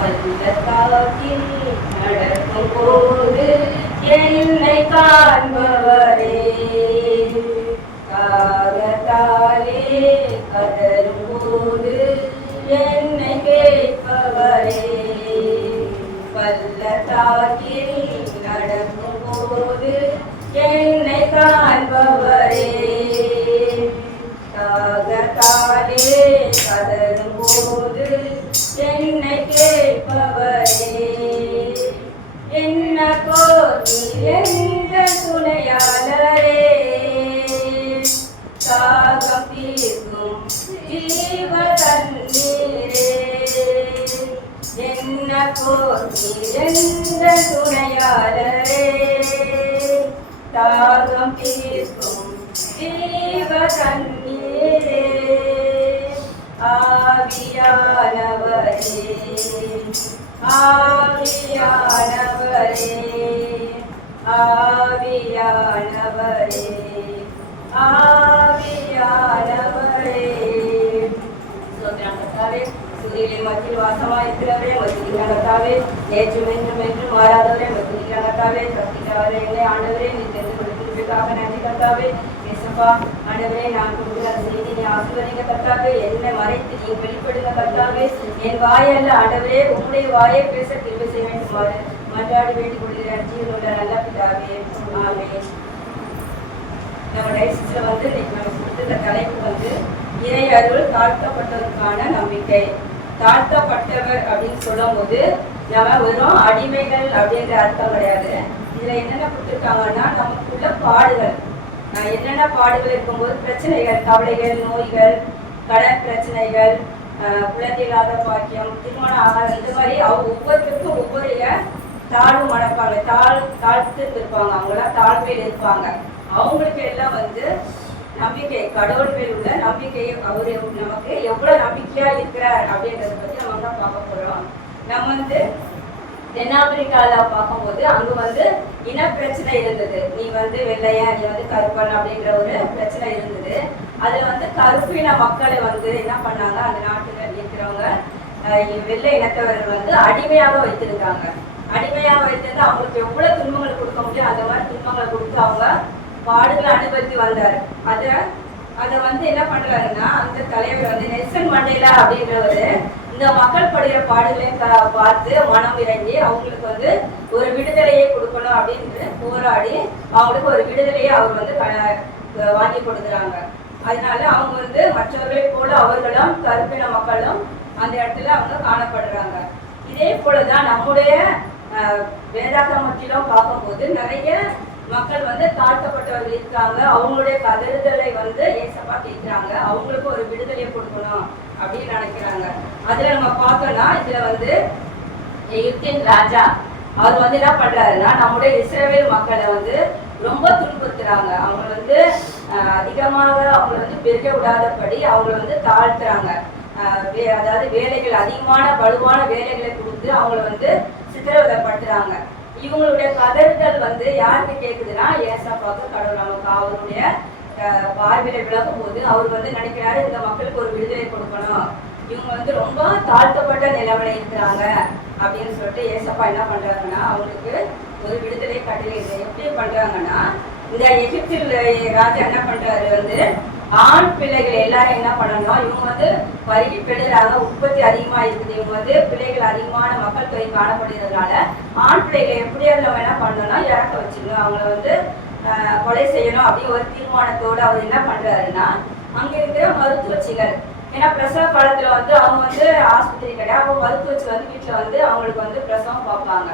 பள்ளத்தாக்கில் நடக்கும் போது என்னை காண்பவரே காகத்தாலே கதரும் போது என்னை கேட்பவரே பள்ளத்தாக்கில் நடக்கும் போது என்னை காண்பவரே தாகத்தாலே கதரும் போது என்னை என்ன எந்த துணையாளரே தாகம் தீர்க்கும் ஜீவ தண்ணீரே ஆவியானவரே. ஆவியானவரே. ஆவியானவரே ஆவியானவரே கர்த்தாவே துதிகளின் மத்தியில் வாசமாயிருக்கிறவரே மத்திய கத்தாவே நேற்றும் என்றும் என்றும் மாறாதவரே மத்திய கத்தாவே சக்திக்காவரே இல்லை ஆண்டவரே நீ தெரிந்து கொடுத்திருப்பதற்காக நன்றி கத்தாவே இயேசுப்பா ஆண்டவரே நான் கொடுக்கிற செய்தி நீ ஆசீர்வதிங்க கத்தாவே என்னை மறைத்து நீ வெளிப்படுங்க கத்தாவே என் வாயல்ல ஆண்டவரே உங்களுடைய வாயை பேச திரும்ப செய்ய வேண்டுமாறு மன்றாடி வேண்டிக் கொள்கிறேன் ஜீவனுள்ள நல்ல பிதாவே ஆமே நம்ம டைசிஸ்ல வந்து இன்னைக்கு நம்ம கொடுத்துருக்க தலைப்பு வந்து இறை அருள் தாழ்த்தப்பட்டதற்கான நம்பிக்கை தாழ்த்தப்பட்டவர் அப்படின்னு சொல்லும்போது நம்ம வெறும் அடிமைகள் அப்படின்ற அர்த்தம் கிடையாது. இதுல என்னென்ன கொடுத்துருக்காங்கன்னா நமக்குள்ள பாடுகள். என்னென்ன பாடுகள் இருக்கும்போது பிரச்சனைகள் கவலைகள் நோய்கள் கடன் பிரச்சனைகள் குழந்தை இல்லாத பாக்கியம் திருமணம் ஆகாத இந்த மாதிரி அவங்க ஒவ்வொருத்தருக்கும் ஒவ்வொரு தாழ்வு மணப்பாங்க. தாழ் தாழ்த்து இருப்பாங்க அவங்களாம் தாழ்மையில் இருப்பாங்க. அவங்களுக்கு எல்லாம் வந்து நம்பிக்கை கடவுள் மேல் உள்ள நம்பிக்கையை அவர் நமக்கு எவ்வளவு நம்பிக்கையா இருக்கிறார் அப்படின்றத பத்தி நம்ம தான் பார்க்க போறோம். நம்ம வந்து தென்னாப்பிரிக்கால பார்க்கும்போது அங்க வந்து இன பிரச்சனை இருந்தது. நீ வந்து வெள்ளையா நீ வந்து கருப்பன் அப்படின்ற ஒரு பிரச்சனை இருந்தது. அதுல வந்து கருப்பின மக்களை வந்து என்ன பண்ணாங்க? அந்த நாட்டுல இருக்கிறவங்க அஹ் வெள்ளை இனத்தவர்கள் வந்து அடிமையாக வைத்திருக்காங்க அடிமையாக வைத்திருந்து அவங்களுக்கு எவ்வளவு துன்பங்கள் கொடுக்க முடியும்? அந்த மாதிரி துன்பங்களை கொடுத்து அவங்க பாடுகளை அனுபவித்து வந்தார் அத அத வந்து என்ன பண்றாருன்னா அந்த தலைவர் வந்து நெல்சன் மண்டேலா அப்படின்றவரு இந்த மக்கள் படுகிற பாடுகளையும் பா- பார்த்து மனம் இறங்கி அவங்களுக்கு வந்து ஒரு விடுதலையை கொடுக்கணும் அப்படின்னு போராடி அவங்களுக்கு ஒரு விடுதலையை அவர் வந்து க- வாங்கி கொடுக்குறாங்க. அதனால அவங்க வந்து மற்றவர்களை போல அவர்களும் கருப்பின மக்களும் அந்த இடத்துல அவங்க காணப்படுறாங்க. இதே போலதான் நம்முடைய அஹ், வேதாகமத்திலும் பார்க்கும்போது நிறைய மக்கள் வந்து தாழ்த்தப்பட்டவர்கள் இருக்காங்க அவங்களுடைய கதறுதலை வந்து ஏசப்பா கேட்கிறாங்க அவங்களுக்கு ஒரு விடுதலையை கொடுக்கணும் அப்படின்னு நினைக்கிறாங்க. அதுல நம்ம பார்த்தோம்னா இதுல வந்து எகிப்தின் ராஜா அவர் வந்து என்ன பண்றாருன்னா நம்முடைய இஸ்ரவேல் மக்களை வந்து ரொம்ப துன்புறுத்துறாங்க. அவங்க வந்து அதிகமாக அவங்க வந்து பெருக விடாதபடி அவங்கள வந்து தாழ்த்துறாங்க. வே- அதாவது வேலைகள் அதிகமான வலுவான வேலைகளை கொடுத்து அவங்கள வந்து சித்திரவதைப்படுத்துறாங்க. இவங்களுடைய கதறுதல் வந்து யாருக்கு கேட்குதுன்னா ஏசப்பாக்கும் கடவுள் நமக்கு அவருடைய பார்வையில விலகும் போது அவர் வந்து நினைக்கிறாரு இந்த மக்களுக்கு ஒரு விடுதலை கொடுக்கணும். இவங்க வந்து ரொம்ப தாழ்த்தப்பட்ட நிலைமையில இருக்கிறாங்க அப்படின்னு சொல்லிட்டு ஏசப்பா என்ன பண்றாங்கன்னா அவங்களுக்கு ஒரு விடுதலை கட்டளை எப்படி பண்றாங்கன்னா இந்த எகிப்தில் ராஜா என்ன பண்றாரு வந்து ஆண் பிள்ளைகள் எல்லாரும் என்ன பண்ணணும்? இவங்க வந்து பருகி பெறுறாங்க உற்பத்தி அதிகமா இருக்குது. இவங்க வந்து பிள்ளைகள் அதிகமான மக்கள் தொகை காணப்படுகிறதுனால ஆண் பிள்ளைகளை எப்படியாவது நம்ம என்ன பண்ணணும்னா இறக்க வச்சிடணும். அவங்கள வந்து கொலை செய்யணும் அப்படின்னு ஒரு தீர்மானத்தோடு அவர் என்ன பண்றாருன்னா அங்க இருக்கிற மருத்துவச்சிகள். ஏன்னா பிரசவ காலத்துல வந்து அவங்க வந்து ஆஸ்பத்திரி கிடையாது. அவங்க மருத்துவச்சி வந்து வீட்டுல வந்து அவங்களுக்கு வந்து பிரசவம் பார்ப்பாங்க.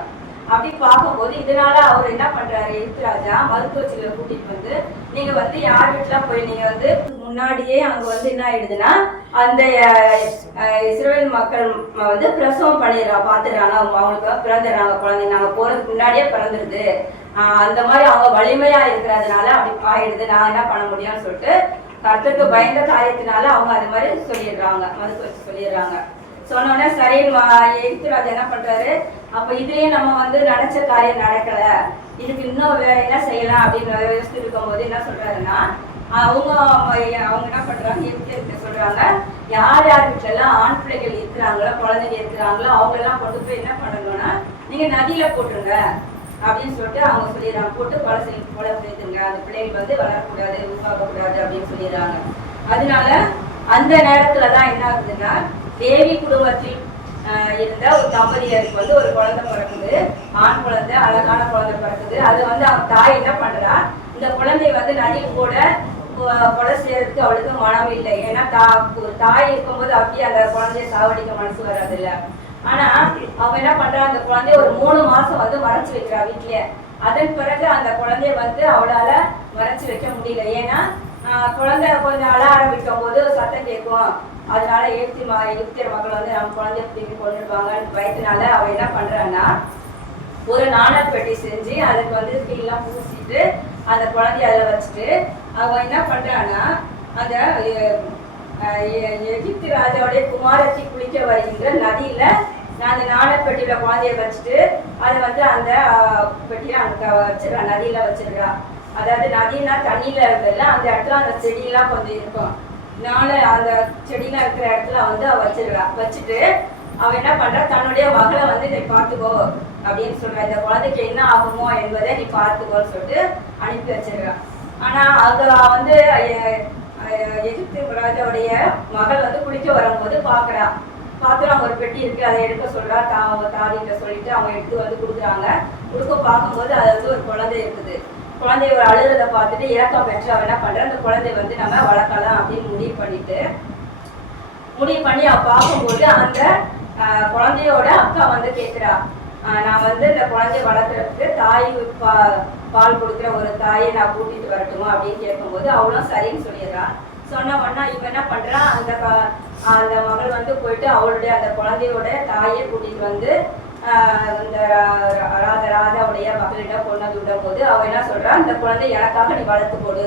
அப்படி பார்க்கும்போது இதனால அவர் என்ன பண்றாரு எழுத்துராஜா மருத்துவச்சிகளை கூட்டிட்டு வந்து நீங்க வந்து யார் வீட்டுலாம் போய் நீங்க வந்து முன்னாடியே அங்க வந்து என்ன ஆயிடுதுன்னா அந்த அஹ், மக்கள் வந்து பிரசவம் பண்ணிடுறா பாத்துடுறாங்க. அவங்க அவங்களுக்கு பிறந்துடுறாங்க குழந்தை நாங்க போறதுக்கு முன்னாடியே பிறந்துடுது. ஆஹ், அந்த மாதிரி அவங்க வலிமையா இருக்கிறதுனால அப்படி ஆயிடுது. நான் என்ன பண்ண முடியும்னு சொல்லிட்டு கர்த்தருக்கு பயந்த காரியத்தினால அவங்க அது மாதிரி சொல்லிடுறாங்க. மருத்துவ சொல்லிடுறாங்க. சொன்னோடனே சரின்னு எழுத்துராஜா என்ன பண்றாரு அப்ப இதுலயே நம்ம வந்து நினைச்ச காரியம் நடக்கல. இதுக்கு இன்னும் வேற என்ன செய்யலாம் அப்படின்னு யோசிச்சுட்டு இருக்கும்போது என்ன சொல்றாருன்னா அவங்க அவங்க என்ன பண்றாங்க? எகிப்தியர்கிட்ட சொல்றாங்க யார் யார் வீட்டுல எல்லாம் ஆண் பிள்ளைகள் இருக்கிறாங்களோ குழந்தைங்க இருக்கிறாங்களோ அவங்க எல்லாம் கொண்டு போய் என்ன பண்ணணும்னா நீங்க நதியில போட்டுருங்க அப்படின்னு சொல்லிட்டு அவங்க சொல்லிடுறாங்க. போட்டு கொலை செய் கொலை செய்துங்க அந்த பிள்ளைகள் வந்து வளரக்கூடாது உருவாகக்கூடாது அப்படின்னு சொல்லிடுறாங்க. அதனால அந்த நேரத்துல தான் என்ன ஆகுதுன்னா தேவி குடும்பத்தில் இருந்த ஒரு தம்பதியருக்கு வந்து ஒரு குழந்தை பிறக்குது. ஆண் குழந்தை அழகான குழந்தை பிறக்குது. அது வந்து அவன் தாய் என்ன பண்றா? இந்த குழந்தை வந்து நதியில் கூட கொலை செய்யறதுக்கு அவளுக்கு மனம் இல்லை. ஏன்னா தா தாய் இருக்கும்போது அப்படியே அந்த குழந்தைய சாவடிக்க மனசு வராது இல்ல ஆனா அவன் என்ன பண்றா? அந்த குழந்தைய ஒரு மூணு மாசம் வந்து மறைச்சு வைக்கிறா வீட்லயே. அதன் பிறகு அந்த குழந்தைய வந்து அவளால மறைச்சு வைக்க முடியல. ஏன்னா ஆஹ் குழந்தை கொஞ்சம் அழ ஆரம்பிக்கும் போது சத்தம் கேட்கும். அதனால எழுத்தி மா எழுத்தியர் மக்கள் வந்து நம்ம குழந்தைய பிடிங்கி கொண்டுருப்பாங்க பயத்தினால அவள் என்ன பண்ணுறான்னா ஒரு நாணல் பெட்டி செஞ்சு அதுக்கு வந்து ஸ்டீல்லாம் பூசிட்டு அந்த குழந்தைய அதில் வச்சுட்டு அவன் என்ன பண்ணுறான்னா அந்த எகிப்து ராஜாவுடைய குமாரத்தை குளிக்க வருகின்ற நதியில் நான் அந்த நாணல் குழந்தைய வச்சுட்டு அதை வந்து அந்த பெட்டியை அங்கே வச்சிருக்கான் நதியில் வச்சிருக்கான் அதாவது நதினா தண்ணியில் இருக்குல்ல அந்த இடத்துல அந்த செடியெல்லாம் கொஞ்சம் இருக்கும். நாளை அந்த செடியெலாம் இருக்கிற இடத்துல வந்து அவள் வச்சிருவா. வச்சுட்டு அவன் என்ன பண்ணுறா தன்னுடைய மகளை வந்து நீ பார்த்துக்கோ அப்படின்னு சொல்கிறான் இந்த குழந்தைக்கு என்ன ஆகுமோ என்பதை நீ பார்த்துக்கோன்னு சொல்லிட்டு அனுப்பி வச்சிருக்கான் ஆனால் அது வந்து எகிப்து ராஜாவுடைய மகள் வந்து குளிக்க வரும்போது பார்க்குறா பார்த்துட்டு அவங்க ஒரு பெட்டி இருக்கு. அதை எடுக்க சொல்கிறா தா அவங்க தாடிட்ட சொல்லிட்டு அவங்க எடுத்து வந்து கொடுக்குறாங்க. கொடுக்க பார்க்கும்போது அது வந்து ஒரு குழந்தை இருக்குது. குழந்தைய ஒரு அழுகிறத பார்த்துட்டு இறக்கம் பெற்று அவன் என்ன பண்றா? அந்த குழந்தைய வந்து நம்ம வளர்க்கலாம் அப்படின்னு முடிவு பண்ணிட்டு முடிவு பண்ணி அவ பார்க்கும்போது அந்த குழந்தையோட அக்கா வந்து கேட்குறா நான் வந்து இந்த குழந்தைய வளர்க்குறதுக்கு தாய் பா பால் கொடுக்குற ஒரு தாயை நான் கூட்டிட்டு வரட்டுமா? அப்படின்னு கேட்கும்போது அவளும் சரின்னு சொல்லிடுறா. சொன்ன உடனே இவன் என்ன பண்றா அந்த அந்த மகள் வந்து போயிட்டு அவளுடைய அந்த குழந்தையோட தாயை கூட்டிட்டு வந்து இந்த ரா- ராஜாவுடைய மகளிடம் கொண்டு வந்து விடும் போது அவ என்ன சொல்றா இந்த குழந்தை எனக்காக நீ வளர்த்து போடு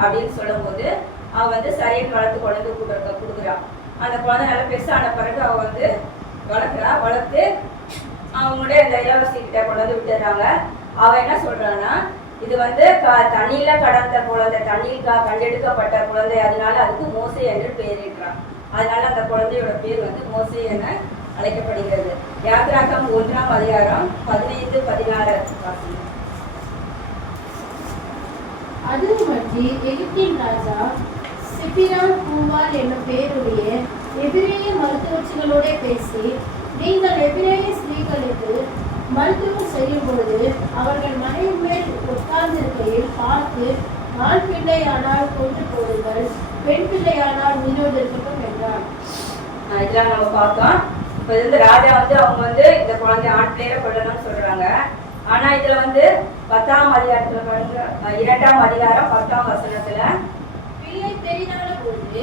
அப்படின்னு சொல்லும் போது அவ வந்து சரின்னு வளர்த்து குழந்தை வந்து கொடுக்குறான் அந்த குழந்தை நல்லா பெருசான பிறகு அவ வந்து வளர்க்குறா. வளர்த்து அவங்களுடைய அந்த இளவரசி கிட்ட கொண்டு வந்து விட்டுறாங்க அவ என்ன சொல்றான்னா இது வந்து க- தண்ணியில கடந்த குழந்தை தண்ணியில் கண்டெடுக்கப்பட்ட குழந்தை. அதனால அதுக்கு மோசை என்று பெயரிடுறான் அதனால அந்த குழந்தையோட பேர் வந்து மோசை என அழைக்கப்படுகிறது. யாத்ராகம் ஒன்றாம் அதிகாரம் பதினைந்து பதினாறு. வாசிங்க. அதுவுமன்றி எகிப்தின் ராஜா சிபிரான் பூவால் என்னும் பெயருடைய எபிரேய மருத்துவச்சிகளோட பேசி நீங்கள் எபிரேய ஸ்திரீகளுக்கு மருத்துவம் செய்யும் பொழுது அவர்கள் மனைவி மேல் உட்கார்ந்திருக்கையில் பார்த்து ஆண் பிள்ளையானால் கொண்டு போடுங்கள் பெண் பிள்ளையானால் உயிரோடு இருக்கட்டும் என்றார். ஆஹ் இதெல்லாம் நம்ம பார்த்தோம் இப்போ வந்து ராஜா வந்து அவங்க வந்து இந்த குழந்தை ஆண் பிள்ளையில கொள்ளணும்னு சொல்றாங்க. ஆனா இதுல வந்து பத்தாம் அதிகாரத்துல பாருங்க இரண்டாம் அதிகாரம் பத்தாம் வசனத்துல பிள்ளை பெரிதான பொழுது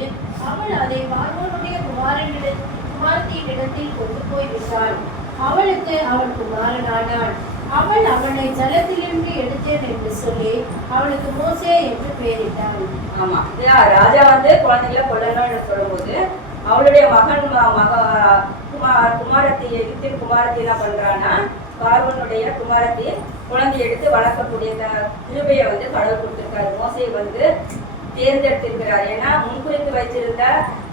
அவள் அதை பார்வோனுடைய குமாரனிட குமாரத்தியிடத்தில் கொண்டு போய் விட்டாள். அவளுக்கு அவன் குமாரனானான் அவள் அவனை ஜலத்திலிருந்து எடுத்தேன் என்று சொல்லி அவனுக்கு மோசே என்று பெயரிட்டாள். ஆமா ராஜா வந்து குழந்தைகளை கொல்லணும்னு சொல்லும்போது அவளுடைய மகன் ம- மக குமார் குமாரத்தி எகிப்தின் குமாரத்தி என்ன பண்றான்னா பார்வனுடைய குமாரத்தி குழந்தை எடுத்து வளர்க்கக்கூடிய த- கிருபையை வந்து கடவுள் கொடுத்திருக்காரு. மோசையை வந்து தேர்ந்தெடுத்திருக்கிறார். ஏன்னா முன்குறித்து வைத்திருந்த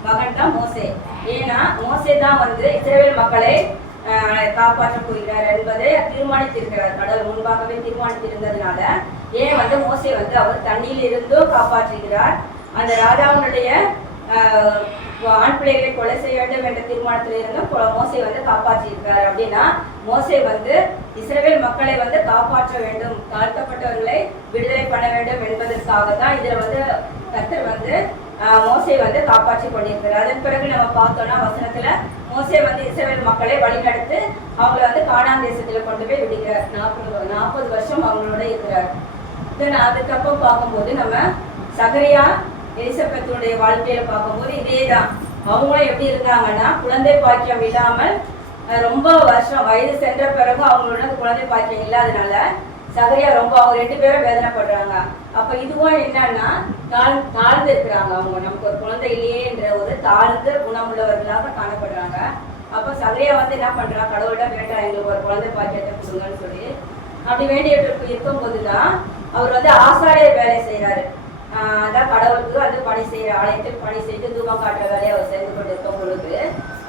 மகன் தான் மோசே. ஏன்னா மோசே தான் வந்து இஸ்ரேல் மக்களை காப்பாற்ற போகிறார் என்பதை தீர்மானித்திருக்கிறார். கடவுள் முன்பாகவே தீர்மானித்திருந்ததுனால ஏன் வந்து மோசே வந்து அவர் தண்ணியில் இருந்தும் காப்பாற்றுகிறார்? அந்த ராஜாவுடைய ஆண் பிள்ளைகளை கொலை செய்ய வேண்டும் என்ற தீர்மானத்தில் இருந்தும் கொ- மோசே வந்து காப்பாற்றியிருக்கார். அப்படின்னா மோசை வந்து இஸ்ரேல் மக்களை வந்து காப்பாற்ற வேண்டும் தாழ்த்தப்பட்டவர்களை விடுதலை பண்ண வேண்டும் என்பதற்காக தான் இதில் வந்து கர்த்தர் வந்து ஆஹ், வந்து காப்பாற்றி கொண்டிருக்கிறார். அதன் பிறகு நம்ம பார்த்தோம்னா வசனத்துல மோசை வந்து இஸ்ரேல் மக்களை வழிநடத்து அவங்கள வந்து கானான் தேசத்துல கொண்டு போய் விடுகிறார். நாற்பது நாற்பது வருஷம் அவங்களோட இருக்கிறார். தென் அதுக்கப்புறம் பார்க்கும்போது நம்ம சகரியா எலிசபெத்துடைய வாழ்க்கையில பார்க்கும்போது இதே தான் அவங்களும் எப்படி இருக்காங்கன்னா குழந்தை பாக்கியம் இல்லாமல் ரொம்ப வருஷம் வயது சென்ற பிறகு அவங்களோட அந்த குழந்தை பாக்கியம் இல்லாதனால சகரியா ரொம்ப அவங்க ரெண்டு பேரும் வேதனைப்படுறாங்க. அப்ப இதுவும் என்னன்னா தாழ் தாழ்ந்து இருக்கிறாங்க அவங்க. நமக்கு ஒரு குழந்தை இல்லையேன்ற ஒரு தாழ்ந்து குணமுள்ளவர்களாக காணப்படுறாங்க. அப்ப சகரியா வந்து என்ன பண்றா? கடவுள்கிட்ட வேண்டாம் எங்களுக்கு ஒரு குழந்தை பாக்கியத்தை கொடுங்கன்னு சொல்லி அப்படி வேண்டிய இருக்கும்போது தான் அவர் வந்து ஆசாரியர் வேலை செய்யறாரு அதான் கடவுளுக்கு வந்து பணி செய்யற ஆலயத்தில் பணி செய்து தூபம் காட்டுற வேலையை அவர் செய்து கொண்டிருக்கும் பொழுது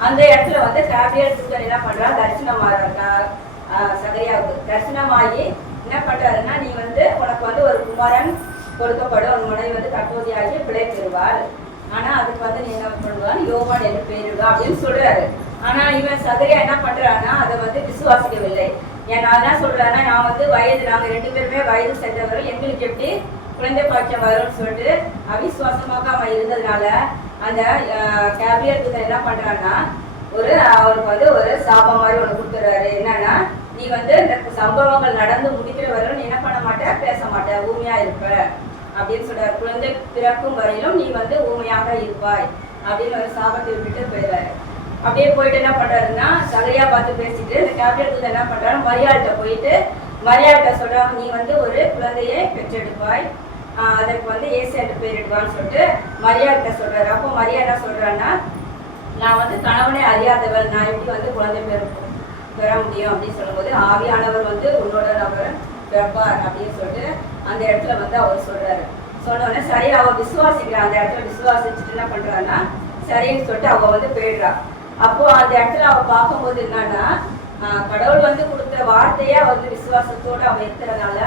அந்த இடத்துல வந்து காபியல் தூதன் என்ன பண்றா தரிசனமாறாருனா சகையாவுக்கு தரிசனமாகி என்ன பண்றாருன்னா நீ வந்து உனக்கு வந்து ஒரு குமாரன் கொடுக்கப்படும். உன் மனைவி வந்து தற்போதையாகி பிழை பெறுவாள். ஆனா அதுக்கு வந்து நீ என்ன பண்ணுவான் யோவான் என்று பெயரிடுவா அப்படின்னு சொல்றாரு. ஆனா இவன் சகரியா என்ன பண்றான்னா அதை வந்து விசுவாசிக்கவில்லை. ஏன்னா என்ன சொல்றான்னா நான் வந்து வயது நாங்க ரெண்டு பேருமே வயது சென்றவர்கள். எங்களுக்கு எப்படி குழந்தை பாக்கியம் வரும்னு சொல்லிட்டு அவிசுவாசமாக அவன் இருந்ததுனால அந்த கேபியர் தூதர் என்ன பண்றான்னா ஒரு அவருக்கு வந்து ஒரு சாபம் மாதிரி ஒன்று கொடுத்துறாரு என்னன்னா நீ வந்து இந்த சம்பவங்கள் நடந்து முடிக்கிற வரையிலும் நீ என்ன பண்ண மாட்ட? பேச மாட்ட. ஊமையா இருப்ப. அப்படின்னு சொல்றாரு. குழந்தை பிறக்கும் வரையிலும் நீ வந்து ஊமையாக இருப்பாய் அப்படின்னு ஒரு சாபத்தை விட்டுட்டு போயிடுறாரு. அப்படியே போயிட்டு என்ன பண்றாருன்னா சகையா பார்த்து பேசிட்டு இந்த கேபியர் தூதர் என்ன பண்றாரு? மரியாள்கிட்ட போயிட்டு மரியாள்கிட்ட சொல்றாங்க நீ வந்து ஒரு குழந்தையை பெற்றெடுப்பாய். அதற்கு வந்து ஏசு என்று பெயரிடுவான்னு சொல்லிட்டு மரியாதை சொல்கிறார் அப்போ மரியா என்ன சொல்கிறான்னா நான் வந்து கணவனே அறியாதவள் நான் எப்படி வந்து குழந்தை பெற பெற முடியும் அப்படின்னு சொல்லும்போது ஆவியானவர் வந்து உன்னோட நபர் பிறப்பார் அப்படின்னு சொல்லிட்டு அந்த இடத்துல வந்து அவர் சொல்கிறாரு சொன்னோடனே சரி அவள் விசுவாசிக்கிறா. அந்த இடத்துல விசுவாசிச்சுட்டு என்ன பண்ணுறான்னா சரின்னு சொல்லிட்டு அவள் வந்து போயிடுறா. அப்போது அந்த இடத்துல அவள் பார்க்கும்போது என்னன்னா கடவுள் வந்து கொடுத்த வார்த்தையே வந்து விசுவாசத்தோடு அவள் இருக்கிறதுனால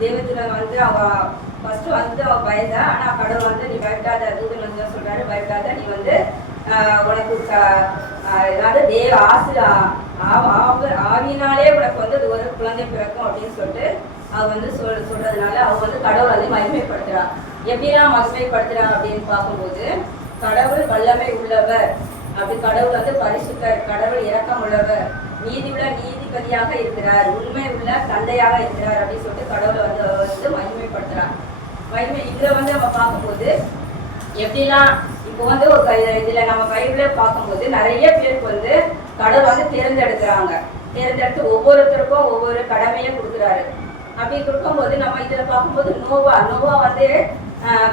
தெய்வத்தில் வந்து அவள் ஃபர்ஸ்ட் வந்து அவ பயந்தா ஆனா கடவுள் வந்து நீ பயப்படாத தூதன் வந்து சொல்றாரு பயப்படாத நீ வந்து உனக்கு ஏதாவது தேவ ஆசு ஆவினாலே உனக்கு வந்து ஒரு குழந்தை பிறக்கும் அப்படின்னு சொல்லிட்டு அவ வந்து சொல் சொல்றதுனால அவ வந்து கடவுள் வந்து மகிமைப்படுத்துறா. எப்படிலாம் மகிமைப்படுத்துறா அப்படின்னு பார்க்கும்போது கடவுள் வல்லமை உள்ளவர். அப்படி கடவுள் வந்து பரிசுத்தர் கடவுள் இறக்கம் உள்ளவர். நீதியுள்ள நீதிபதியாக இருக்கிறார் உண்மை உள்ள தந்தையாக இருக்கிறார் அப்படின்னு சொல்லிட்டு கடவுளை வந்து வந்து மகிமைப்படுத்துறான் மகிமை இதுல வந்து நம்ம பார்க்கும்போது எப்படிலாம் இப்போ வந்து ஒரு இதுல நம்ம பைபிள பார்க்கும்போது நிறைய பேருக்கு வந்து கடவுள் வந்து தேர்ந்தெடுக்கிறாங்க. தேர்ந்தெடுத்து ஒவ்வொருத்தருக்கும் ஒவ்வொரு கடமையை கொடுக்குறாரு. அப்படி கொடுக்கும்போது நம்ம இதுல பார்க்கும்போது நோவா நோவா வந்து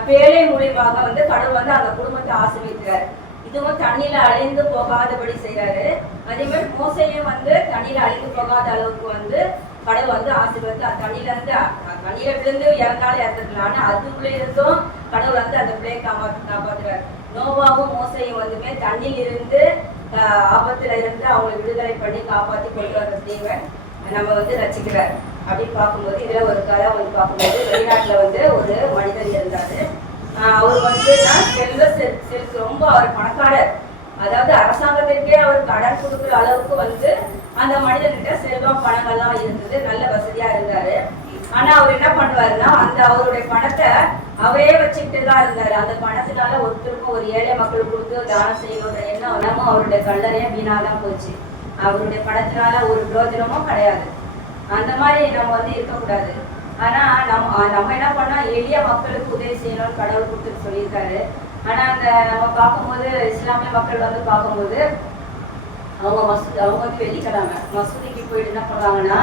பேழை மூலியமாக வந்து கடவுள் வந்து அந்த குடும்பத்தை ஆசீர்வதிக்கிறார். இதுவும் தண்ணியில அழிந்து போகாதபடி செய்கிறாரு அதே மாதிரி மோசையும் வந்து தண்ணியில அழிந்து போகாத அளவுக்கு வந்து கடவுள் வந்து ஆசீர்வதித்து அந்த தண்ணியில இருந்து தண்ணியில விழுந்து இறந்தாலும் இறந்துக்கலாம் ஆனா இருந்தும் கடவுள் வந்து அந்த பிள்ளையை காப்பாத்து காப்பாத்துறாரு. நோவாவும் மோசையும் வந்துமே தண்ணியில் இருந்து ஆபத்தில் ஆபத்துல இருந்து அவங்களை விடுதலை பண்ணி காப்பாத்தி கொண்டு வர தேவன். நம்ம வந்து ரசிக்கிறார். அப்படி பார்க்கும்போது இதுல ஒரு கதை வந்து பார்க்கும்போது வெளிநாட்டுல வந்து ஒரு மனிதர் இருந்தாரு. அவர் வந்து நான் செல்வ செல் செலுத்து ரொம்ப அவர் பணக்காரர். அதாவது அரசாங்கத்திற்கே அவர் கடன் கொடுக்குற அளவுக்கு வந்து அந்த மனிதன்கிட்ட செல்வம் பணங்கள்லாம் இருந்தது. நல்ல வசதியா இருந்தாரு. ஆனா அவர் என்ன பண்ணுவாருன்னா அந்த அவருடைய பணத்தை அவரே வச்சுக்கிட்டு தான் இருந்தாரு. அந்த பணத்தினால ஒருத்தருக்கும் ஒரு ஏழை மக்களுக்கு கொடுத்து தானம் செய்யணுன்ற எண்ணம் எல்லாமும் அவருடைய கல்லறையே வீணாதான் போச்சு. அவருடைய பணத்தினால ஒரு பிரோஜனமும் கிடையாது. அந்த மாதிரி நம்ம வந்து இருக்கக்கூடாது. ஆனா நம்ம நம்ம என்ன பண்ணா எளிய மக்களுக்கு உதவி செய்யணும்னு கடவுள் கொடுத்து சொல்லியிருக்காரு. ஆனா அந்த நம்ம பார்க்கும்போது இஸ்லாமிய மக்கள் வந்து பார்க்கும்போது அவங்க மசூதி அவங்க வந்து வெள்ளிக்கிழமை. மசூதிக்கு போயிட்டு என்ன பண்ணுவாங்கன்னா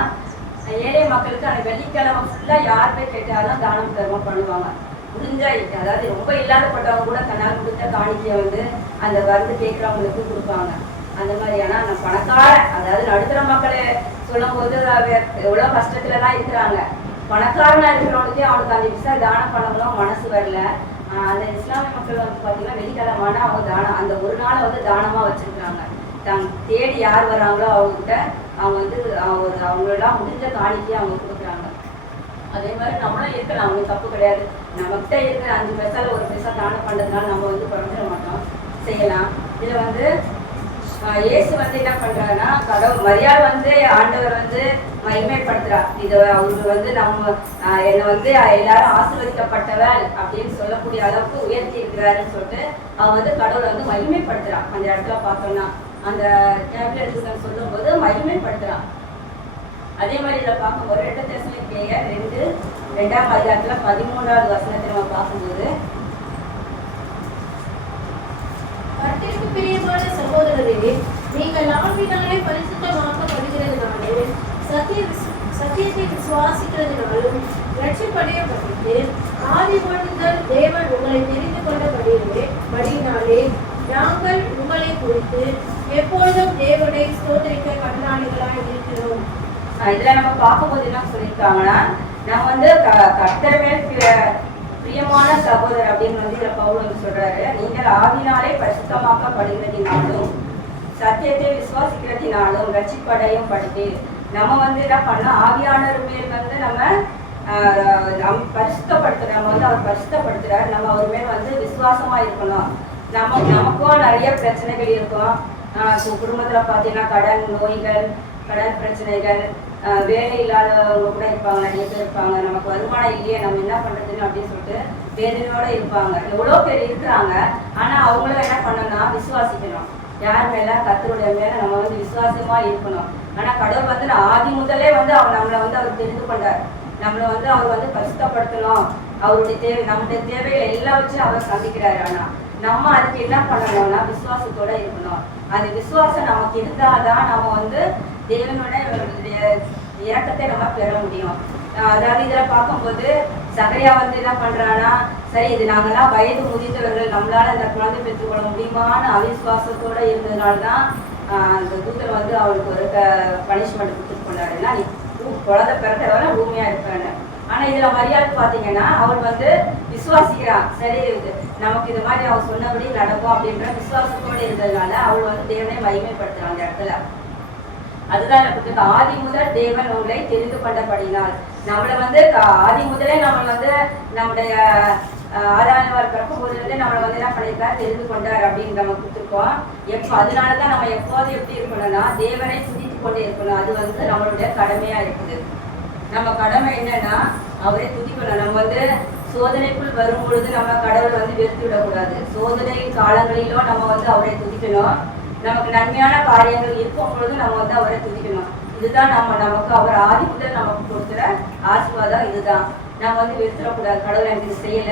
ஏழை மக்களுக்கு அந்த வெள்ளிக்கிழமை ஃபுல்லாக யார் போய் கேட்டாலும் தானம் தர்மம் பண்ணுவாங்க. முடிஞ்சா அதாவது ரொம்ப இல்லாதப்பட்டவங்க கூட தன்னால் கொடுத்த காணிக்கையை வந்து அந்த வந்து கேட்குறவங்களுக்கு கொடுப்பாங்க. அந்த மாதிரி. ஆனால் அந்த பணக்கார அதாவது நடுத்தர மக்களை சொல்லும்போது எவ்வளோ கஷ்டத்துல தான் இருக்கிறாங்க. பணக்காரனா இருக்கிறவனுக்கே அவனுக்கு அந்த விசா தானம் பண்ணணும் மனசு வரல. அந்த இஸ்லாமிய மக்கள் வந்து பார்த்தீங்கன்னா வெள்ளிக்கிழமான அவங்க தானம் அந்த ஒரு நாளை வந்து தானமா வச்சிருக்காங்க தங் தேடி யார் வராங்களோ அவங்ககிட்ட அவங்க வந்து அவங்க அவங்களெல்லாம் முடிஞ்ச காணிக்கையை அவங்க கொடுக்குறாங்க. அதே மாதிரி நம்மளும் இருக்கலாம் அவங்க தப்பு கிடையாது. நம்மகிட்ட இருக்கிற அஞ்சு பைசாவில் ஒரு பைசா தானம் பண்ணுறதுனால நம்ம வந்து குறைஞ்சிட மாட்டோம். செய்யலாம். இதில் வந்து இயேசு வந்து என்ன பண்றாருன்னா கடவுள் மரியாதை வந்து ஆண்டவர் வந்து மகிமைப்படுத்துறா. இது அவங்க வந்து நம்ம என்னை வந்து எல்லாரும் ஆசீர்வதிக்கப்பட்டவள் அப்படின்னு சொல்லக்கூடிய அளவுக்கு உயர்த்தி இருக்கிறாருன்னு சொல்லிட்டு அவன் வந்து கடவுளை வந்து மகிமைப்படுத்துறான் அந்த இடத்துல பார்த்தோம்னா அந்த டேப்லெட் சொல்லும்போது மகிமைப்படுத்துறான் அதே மாதிரி இதில் பார்க்கும்போது ரெண்டு தெசலிக்கேய ரெண்டு ரெண்டாம் அதிகாரத்துல பதிமூன்றாவது வசனத்தை நம்ம பார்க்கும்போது கர்த்தருக்கு பிரியமான சகோதரரே நீங்கள் ஆவினாலே பரிசுத்தமாக்கப்படுகிறதுனாலே சத்திய சத்தியத்தை விசுவாசிக்கிறதுனாலும் ரட்சிப்படையப்பட்டு ஆதி முதல் தேவன் உங்களை தெரிந்து கொண்டபடியே படியினாலே நாங்கள் உங்களை குறித்து எப்பொழுதும் தேவனை சோதரிக்க கடனாளிகளாக இருக்கிறோம். ஆஹ் இதுல நம்ம பார்க்கும்போது என்ன சொல்லியிருக்காங்கன்னா நம்ம வந்து க- கர்த்தர் மேல் பிரியமான சகோதரர் அப்படின்னு வந்து இதில் பவுல் சொல்றாரு. நீங்கள் ஆவினாலே பரிசுத்தமாக்கப்படுகிறதினாலும் சத்தியத்தை விசுவாசிக்கிறதுனாலும் ரட்சிப்படையும் படுத்தி நம்ம வந்து என்ன பண்ணலாம் ஆவியானவர் மேல் வந்து நம்ம ஆஹ், நம் பரிசுத்தப்படுத்துற நம்ம வந்து அவர் பரிசுத்தப்படுத்துறாரு. நம்ம அவர் மேல் வந்து விசுவாசமா இருக்கணும். நம்ம நமக்கும் நிறைய பிரச்சனைகள் இருக்கும். ஆஹ், குடும்பத்துல பார்த்தீங்கன்னா கடன் நோய்கள் கடன் பிரச்சனைகள் வேலை இல்லாதவங்க கூட இருப்பாங்க நிறைய பேர் இருப்பாங்க. நமக்கு வருமானம் இல்லையே நம்ம என்ன பண்றதுன்னு அப்படின்னு சொல்லிட்டு வேதனையோட இருப்பாங்க. எவ்வளோ பேர் இருக்கிறாங்க. ஆனா அவங்களும் என்ன பண்ணணும்னா விசுவாசிக்கணும். யார் மேல கத்தருடைய மேல நம்ம வந்து விசுவாசமா இருக்கணும். ஆனா கடவுள் வந்து நான் ஆதி முதலே வந்து அவர் நம்மளை வந்து அவர் தெரிந்து கொண்டார். நம்மளை வந்து அவர் வந்து பரிசுத்தப்படுத்தணும் அவருடைய தேவை நம்முடைய தேவைகளை எல்லாம் வச்சு அவர் சந்திக்கிறாரு. ஆனா நம்ம அதுக்கு என்ன பண்ணணும்னா விசுவாசத்தோட இருக்கணும். அந்த விசுவாசம் நமக்கு இருந்தாதான் நம்ம வந்து தேவனுடைய இறக்கத்தை நம்ம பெற முடியும். அதாவது இதுல பார்க்கும்போது சகரியா வந்து என்ன பண்றானா சரி இது நாங்கெல்லாம் வயது முதித்தவர்கள் நம்மளால இந்த குழந்தை பெற்றுக்கொள்ள முடியுமான்னு அவிசுவாசத்தோட இருந்ததுனால தான் ஆஹ் அந்த தூதர் வந்து அவளுக்கு ஒரு பனிஷ்மெண்ட் கொடுத்துட்டு கொண்டாருன்னா நீ குழந்தை பிறக்கிறவரை பூமியாக இருப்பேன்னு. ஆனா இதுல மரியாதை பார்த்தீங்கன்னா அவள் வந்து விசுவாசிக்கிறான் சரி இது நமக்கு இது மாதிரி அவள் சொன்னபடி நடக்கும் அப்படின்ற விசுவாசத்தோட இருந்ததுனால அவள் வந்து தேவனை மகிமைப்படுத்துகிறான் அந்த இடத்துல. அதுதான் எனக்கு ஆதி முதல் தேவன் உங்களை தெரிந்து கொண்டபடினால் நம்மளை வந்து ஆதி முதலே நம்ம வந்து நம்முடைய ஆதாரமாக இருக்கிறப்ப போதுலேருந்து நம்மளை வந்து என்ன பண்ணியிருக்காரு தெரிந்து கொண்டார் அப்படின்னு நம்ம கொடுத்துருக்கோம். எப்போ அதனால தான் நம்ம எப்போது எப்படி இருக்கணும்னா தேவனை துதித்து கொண்டே இருக்கணும். அது வந்து நம்மளுடைய கடமையா இருக்குது. நம்ம கடமை என்னன்னா அவரை துதிக்கணும். நம்ம வந்து சோதனைக்குள் வரும் பொழுது நம்ம கடவுள் வந்து வெறுத்து விடக்கூடாது. சோதனை காலங்களிலும் நம்ம வந்து அவரை துதிக்கணும். நமக்கு நன்மையான காரியங்கள் இருக்கும் பொழுது நம்ம வந்து அவரை துதிக்கணும். இதுதான் நம்ம நமக்கு அவர் ஆதி முதல் நமக்கு கொடுக்குற ஆசீர்வாதம் இதுதான். நம்ம வந்து வெறுத்துடக்கூடாது கடவுள் எனக்கு இது செய்யல.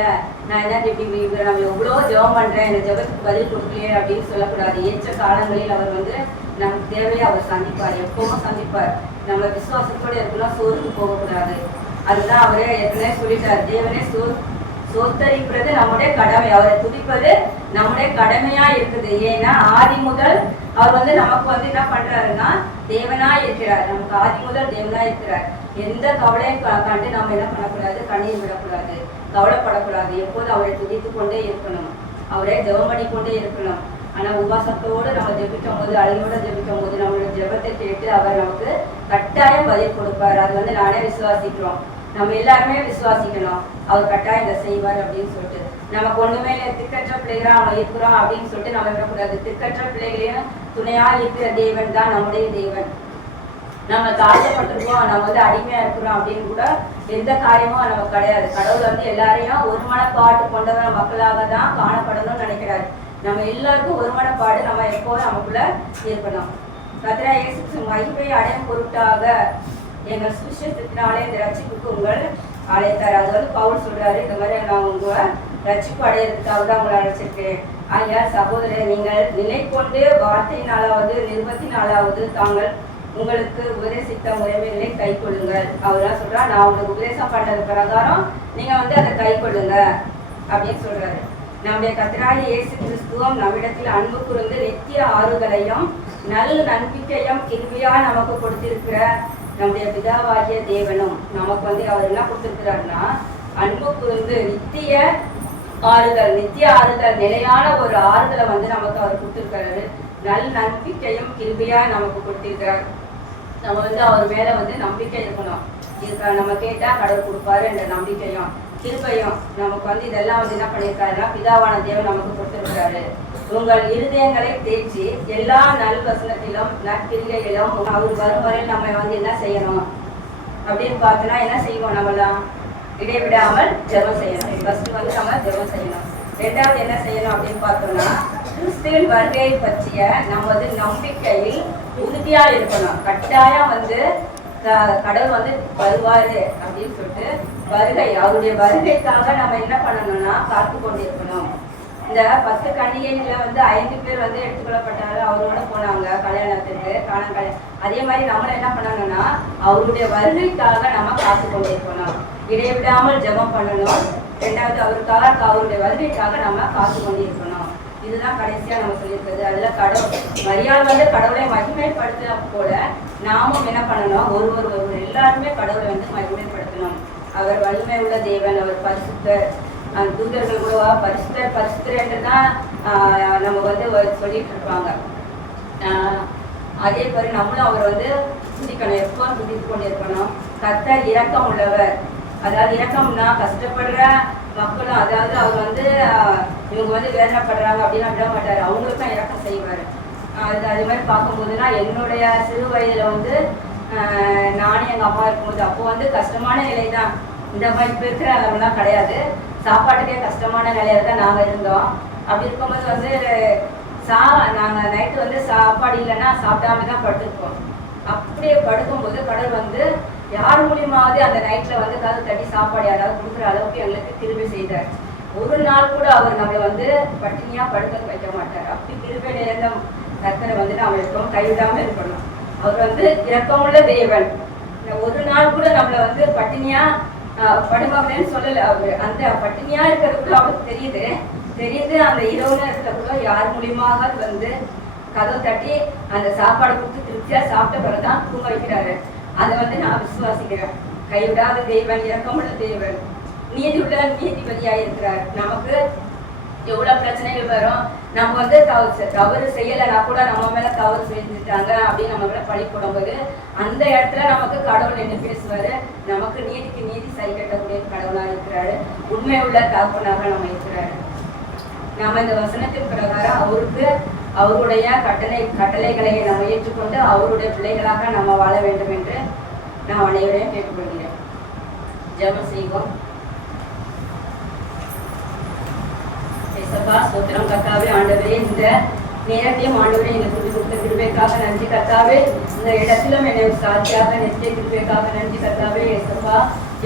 நான் என்ன இப்படி நம்ம எவ்வளோ ஜெபம் பண்றேன் இந்த ஜெபத்துக்கு பதில் கொடுக்கலையே அப்படின்னு சொல்லக்கூடாது. ஏற்ற காலங்களில் அவர் வந்து நமக்கு தேவையை அவர் சந்திப்பார் எப்பவும் சந்திப்பார். நம்ம விசுவாசத்தோட இருக்கலாம் சோர்ந்து போகக்கூடாது. அதுதான் அவரே ஏற்கனவே சொல்லிட்டார். தேவனே சோ சோத்தரிக்கிறது நம்முடைய கடமை. அவரை துதிப்பது நம்முடைய கடமையா இருக்குது. ஏன்னா ஆதி முதல் அவர் வந்து நமக்கு வந்து என்ன பண்றாருன்னா தேவனா இருக்கிறார் நமக்கு ஆதி முதல் தேவனா இருக்கிறார் எந்த கவலையும் கண்டு நாம என்ன பண்ணக்கூடாது? கண்ணீர் விடக்கூடாது. கவலைப்படக்கூடாது. எப்போது அவரை துதித்து கொண்டே இருக்கணும். அவரை ஜெபம் பண்ணிக்கொண்டே இருக்கணும். ஆனா உபாசத்தோடு நம்ம ஜெபிக்கும் போது அழிவோட ஜெபிக்கும் போது நம்மளோட ஜெபத்தை கேட்டு அவர் நமக்கு கட்டாயம் பதில் கொடுப்பார். அது வந்து நானே விசுவாசிக்கிறோம். நம்ம எல்லாருமே விசுவாசிக்கணும். அவர் கட்டாயம் இதை செய்வார் அப்படின்னு சொல்லிட்டு. நமக்கு ஒண்ணுமே இல்லை திக்கற்ற பிள்ளைகளா நம்ம இருக்கிறோம் அப்படின்னு சொல்லிட்டு நம்ம இருக்கக்கூடாது திக்கற்ற பிள்ளைகளையும் துணையா இருக்கிற தேவன் தான் நம்முடைய தேவன். நம்ம தாழ்த்தப்பட்டிருக்கோம் நம்ம வந்து அடிமையா இருக்கிறோம் அப்படின்னு கூட எந்த காரியமும் நமக்கு கிடையாது. கடவுள் வந்து எல்லாரையும் ஒரு மனப்பாட்டு கொண்டவர மக்களாக தான் காணப்படணும்னு நினைக்கிறாரு. நம்ம எல்லாருக்கும் ஒரு மனப்பாடு நம்ம எப்போதும் நமக்குள்ள இருக்கணும் கத்ரா இயேசு மகிமை அடையும் பொருட்டாக எங்கள் சுவிசேஷத்தினாலே இந்த ரட்சிப்புக்கு உங்கள் அழைத்தார் அது வந்து பவுல் சொல்றாரு இந்த மாதிரி நான் உங்களை ரட்சிப்படையதுக்காக தான் உங்களை அழைச்சிருக்கேன் ஆகையால் சகோதரர் நீங்கள் நிலை கொண்டு வார்த்தையினாலாவது நிர்பத்தினாலாவது தாங்கள் உங்களுக்கு உபதேசித்த முறைமைகளை கை கொள்ளுங்கள் அவர்லாம் சொல்றா நான் உங்களுக்கு உபதேசம் பண்ணது பிரகாரம் நீங்க வந்து அதை கை கொள்ளுங்க அப்படின்னு சொல்றாரு. நம்முடைய கத்திராய இயேசு கிறிஸ்துவம் நம்மிடத்தில் அன்பு கூர்ந்து நித்திய ஆறுதலையும் நல் நம்பிக்கையும் கிருமியா நமக்கு கொடுத்திருக்கிற நம்முடைய பிதாவாகிய தேவனும் நமக்கு வந்து அவர் என்ன கொடுத்திருக்கிறாருன்னா அன்பு கூர்ந்து நித்திய ஆறுதல் நித்திய ஆறுதல் நிலையான ஒரு ஆறுதலை வந்து நமக்கு அவர் கொடுத்துருக்கிறாரு. நல் நம்பிக்கையும் கிருபியா நமக்கு கொடுத்திருக்கிறார். நம்ம வந்து அவர் மேல வந்து நம்பிக்கை இருக்கணும். இருக்க நம்ம கேட்டா கடவுள் கொடுப்பாரு என்ற நம்பிக்கையும் கிருபையும் நமக்கு வந்து இதெல்லாம் வந்து என்ன பண்ணியிருக்காருன்னா பிதாவான தேவன் நமக்கு கொடுத்துருக்காரு உங்கள் இருதயங்களை தேய்ச்சி எல்லா நல் வசனத்திலும் நற்கிரிகையிலும் அவர் வரும் வரை நம்ம வந்து என்ன செய்யணும்? அப்படின்னு பார்த்தோன்னா என்ன செய்வோம் நம்மலாம் இடைவிடாமல் ஜெபம் செய்யணும். ஃபர்ஸ்ட் வந்து நம்ம ஜெபம் செய்யணும். ரெண்டாவது என்ன செய்யணும் அப்படின்னு பார்த்தோம்னா கிறிஸ்துவின் வருகையை பற்றிய நமது நம்பிக்கையில் உறுதியா இருக்கணும். கட்டாயம் வந்து கடவுள் வந்து வருவாரு அப்படின்னு சொல்லிட்டு வருகை அவருடைய வருகைக்காக நம்ம என்ன பண்ணணும்னா காத்து கொண்டிருக்கணும். இந்த பத்து கன்னிகைகளை வந்து ஐந்து பேர் வந்து எடுத்துக்கொள்ளப்பட்டாரு. அவரோட போனாங்க கல்யாணத்துக்கு காண கல்யாணம் அதே மாதிரி நம்மளை என்ன பண்ணணும்னா அவருடைய வருகைக்காக நம்ம காத்து கொண்டிருக்கணும். இடைவிடாமல் ஜபம் பண்ணணும். ரெண்டாவது அவருக்காக அவருடைய வருகைக்காக நம்ம காத்து கொண்டிருக்கணும். இதுதான் கடைசியா நம்ம சொல்லியிருக்கிறது. அதுல கடவுள் மரியாதை வந்து கடவுளை மகிமைப்படுத்த போல நாமும் என்ன பண்ணணும்? ஒருவர் ஒருவர் எல்லாருமே கடவுளை வந்து மகிமைப்படுத்தணும். அவர் வலிமை உள்ள தேவன் அவர் பரிசுத்தர் தூதர்கள் கூட பரிசுத்தர் பரிசுத்தர் தான் நம்ம வந்து சொல்லிட்டு இருப்பாங்க அதே மாதிரி நம்மளும் அவர் வந்து சிந்திக்கணும். எப்போ சிந்தித்து கொண்டு இருக்கணும் கர்த்தர் இரக்கம் உள்ளவர். அதாவது இணக்கம்னா கஷ்டப்படுற மக்களும் அதாவது அவர் வந்து இவங்க வந்து வேதனைப்படுறாங்க அப்படின்னு விட மாட்டார். அவங்களுக்கும் இறக்கம் செய்வார். அது அது மாதிரி பார்க்கும்போதுனா என்னுடைய சிறு வயதில் வந்து நானும் எங்கள் அம்மா இருக்கும்போது அப்போ வந்து கஷ்டமான நிலை தான் இந்த மாதிரி இப்போ இருக்கிற அளவுலாம் கிடையாது. சாப்பாட்டுக்கே கஷ்டமான நிலையில தான் நாங்கள் இருந்தோம். அப்படி இருக்கும்போது வந்து சா நாங்கள் நைட்டு வந்து சாப்பாடு இல்லைன்னா சாப்பிடாம தான் படுத்துருப்போம். அப்படியே படுக்கும்போது கடவுள் வந்து யார் மூலியமாவது அந்த நைட்ல வந்து கதவு தட்டி சாப்பாடு யாராவது கொடுக்குற அளவுக்கு எங்களுக்கு திருப்பி செய்தார். ஒரு நாள் கூட அவர் நம்மளை வந்து பட்டினியா படுக்க வைக்க மாட்டார். அப்படி கிருபை நிறைந்த கர்த்தரை வந்து நாம் இருக்கோம் கைவிடாம இருக்கணும். அவர் வந்து இறக்கமுள்ள தேவன். ஒரு நாள் கூட நம்மளை வந்து பட்டினியா படுமாங்கன்னு சொல்லல அவரு. அந்த பட்டினியா இருக்கிறது கூட அவருக்கு தெரியுது. தெரியுது அந்த இரவு நேரத்துல கூட யார் மூலியமாக வந்து கதவு தட்டி அந்த சாப்பாடு கொடுத்து திருப்தியா சாப்பிட்ட பிறகுதான் தூங்க வைக்கிறாரு. அதை வந்து நான் விசுவாசிக்கிறேன். கைவிடாத தேவன் இறக்கமுள்ள தேவன். உள்ள நீதிபதியா இருக்கிறார் நமக்கு எவ்வளவு பிரச்சனைகள் வரும்? நம்ம வந்து தவறு தவறு செய்யலைன்னா கூட நம்ம மேல தவறு செஞ்சுட்டாங்க அப்படின்னு நம்ம மேல பழி போடும்போது அந்த இடத்துல நமக்கு கடவுள் என்ன பேசுவாரு? நமக்கு நீதிக்கு நீதி சரி கட்டக்கூடிய கடவுளா இருக்கிறாரு. உண்மை உள்ள தகப்பனாக நம்ம இருக்கிறாரு. நம்ம இந்த வசனத்தின் பிரகாரம் அவருக்கு அவருடைய கட்டளை கட்டளைகளை நம்ம ஏற்றுக்கொண்டு அவருடைய பிள்ளைகளாக நம்ம வாழ வேண்டும் என்று நான் அனைவரையும் கேட்டுக்கொள்கிறேன். ஜெபம் செய்வோம். ஏசப்பா ஸ்தோத்திரம். கத்தாவே ஆண்டவரே இந்த நேரத்தையும் ஆண்டவரே எனக்கு துதி கொடுத்த கிருபைக்காக நன்றி. கத்தாவே இந்த இடத்திலும் என்னை சாட்சியாக நிறுத்திய கிருபைக்காக நன்றி. கத்தாவே ஏசப்பா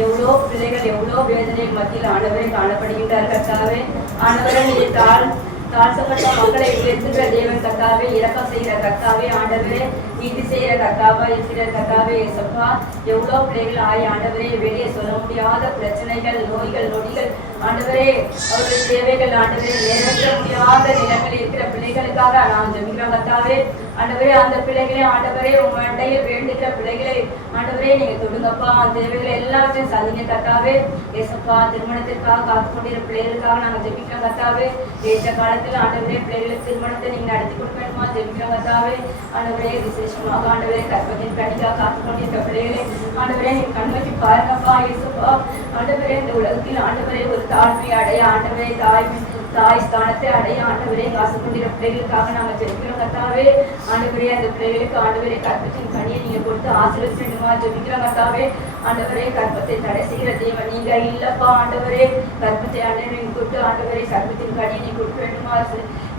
எவ்வளோ பிள்ளைகள் எவ்வளோ வேதனை மத்தியில் ஆண்டவரை காணப்படுகின்றார். கத்தாவே ஆண்டவரை நீ தாழ் தாழ்த்தப்பட்ட மக்களை உயர்த்துகிற தேவன் கத்தாவே இறக்கம் செய்கிற கத்தாவே ஆண்டவரே நீதி செய்கிற கத்தாவா இருக்கிற கத்தாவே ஏசப்பா. எவ்வளோ பிள்ளைகள் ஆய் ஆண்டவரே வெளியே சொல்ல முடியாத பிரச்சனைகள் நோய்கள் நொடிகள். ஆண்டவரே அவருடைய தேவைகள் ஆண்டவரே நிறைவேற்ற முடியாத நிலங்களில் இருக்கிற பிள்ளைகளுக்காக நான் ஜெபிக்கிறோம் கத்தாவே. ஆண்டவரே அந்த பிள்ளைகளே ஆண்டவரே உங்க அண்டையில் வேண்டுகிற பிள்ளைகளை ஆண்டவரே நீங்க தொடுங்கப்பா. அந்த தேவைகளை எல்லாத்தையும் சதிங்க கத்தாவே ஏசப்பா திருமணத்திற்காக காத்து கொண்டிருக்கிற பிள்ளைகளுக்காக நாங்கள் ஜெபிக்கிற கத்தாவே ஏற்ற காலத்தில் ஆண்டவரே பிள்ளைகளுக்கு திருமணத்தை நீங்க நடத்தி கொடுக்கணுமா? ஜெபிக்கிற கத்தாவே ஆண்டவரே விசேஷமாக ஆண்டவரே கற்பத்தின் கணிக்காக காத்து கொண்டிருக்கிற பிள்ளைகளே ஆண்டவரே நீங்க கண்ணுக்கு பாருங்கப்பா ஏசப்பா. ஆண்டவரே இந்த உலகத்தில் ஆண்டவரே ஒரு தாழ்மை அடைய ஆண்டவரே தாய்மை தாய் ஸ்தானத்தை அடைய ஆண்டவரே காசு கொண்டிருக்கிற பிள்ளைகளுக்காக நாங்கள் ஜெபிக்கிறோம் கத்தாவே. ஆண்டவரே அந்த பிள்ளைகளுக்கு ஆண்டவரே கற்பத்தின் கனியை நீங்க கொடுத்து ஆசீர்வதிக்க வேண்டுமா ஜெபிக்கிறோம் கத்தாவே. ஆண்டவரே கற்பத்தை தடை செய்கிற தேவன் நீங்க இல்லப்பா ஆண்டவரே. கற்பத்தை ஆண்டவரை கொடுத்து ஆண்டவரே. கற்பத்தின் கனியை நீ கொடுக்க வேண்டுமா?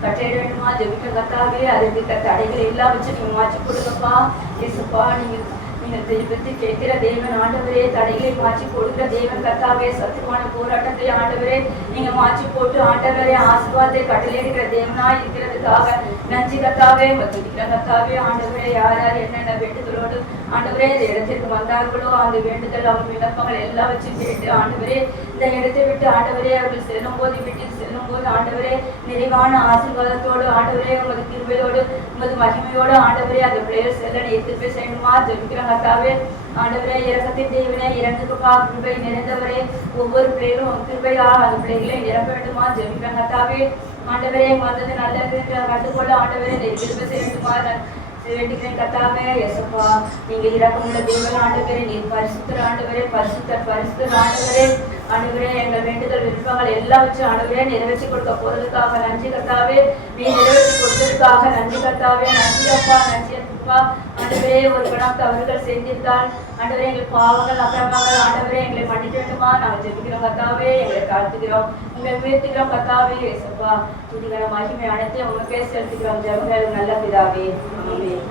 கட்டையிட வேண்டுமா? ஜெபிக்கிறோம் கத்தாவே. அதற்கு தடைகள் எல்லாம் வச்சு நீங்க மாற்றி கொடுங்கப்பா. இயேசுப்பா நீங்க நீங்கள் தெய்வத்தை கேட்கிற தேவன் ஆண்டவரே தடைகளை மாற்றி கொடுக்கிற தேவன் கத்தாவே சத்துருவான போராட்டத்தை ஆண்டவரே நீங்க மாற்றி போட்டு ஆண்டவரே ஆசிர்வாதத்தை கட்டளையிடுகிற தேவனா இருக்கிறதுக்காக நஞ்சு கத்தாவே துதிக்கிற கத்தாவே ஆண்டவரே யார் யார் என்னென்ன வேண்டுதலோடு ஆண்டவரே இந்த இடத்திற்கு வந்தார்களோ அந்த வேண்டுதல் அவங்க விண்ணப்பங்கள் எல்லாம் வச்சு கேட்டு ஆண்டவரே இந்த இடத்தை விட்டு ஆண்டவரே அவர்கள் செல்லும் போது வீட்டில் செல்லும் போது ஆண்டவரே நிறைவான ஆசீர்வாதத்தோடு ஆண்டவரே உமது கிருபையோடு உமது மகிமையோடு ஆண்டவரே அந்த பிள்ளைகள் செல்ல நீ திருப்பி செய்யணுமா ஜெபிக்கிற ஆண்டவரே இறக்கத்தின் தேவனே இறங்குப்பா கிருபை நிறைந்தவரே ஒவ்வொரு பிள்ளைகளும் கிருபையா அந்த பிள்ளைகளை நிரப்ப வேண்டுமா? ஜெபிக்கிற ஆண்டவரே வந்தது நல்லது. கண்டுகொள்ள ஆண்டவரே நீ கிருபை செய்ய வேண்டுமா? வேண்டுகிறேன் கத்தாவே எசப்பா நீங்க இறக்கமுள்ள தேவன் ஆண்டவரே நீர் பரிசுத்தர் ஆண்டவரே பரிசுத்தர் பரிசுத்தர் ஆண்டவரே. ஆண்டவரே எங்கள் வேண்டுதல் விருப்பங்கள் எல்லாம் வச்சு ஆண்டவரே நிறைவேற்றி கொடுக்க போறதுக்காக நன்றி கத்தாவே நீ நிறைவேற்றி கொடுத்ததுக்காக நன்றி கத்தாவே நன்றி அப்பா நன்றி அப்பா ஆண்டவரே ஒரு கணம் தவறுகள் செஞ்சிருந்தால் ஆண்டவரே எங்கள் பாவங்கள் அக்கிரமங்கள் ஆண்டவரே எங்களை மன்னிக்க வேண்டுமா? நாங்கள் ஜெபிக்கிறோம் கத்தாவே எங்களை தாழ்த்துக்கிறோம் உங்களை உயர்த்துக்கிறோம் கத்தாவே ஏசப்பா துணிகர மகிமை அனைத்தையும் உங்களுக்கே செலுத்துகிறோம் ஜெபங்கள். நல்ல பிதாவே. ஆமென்.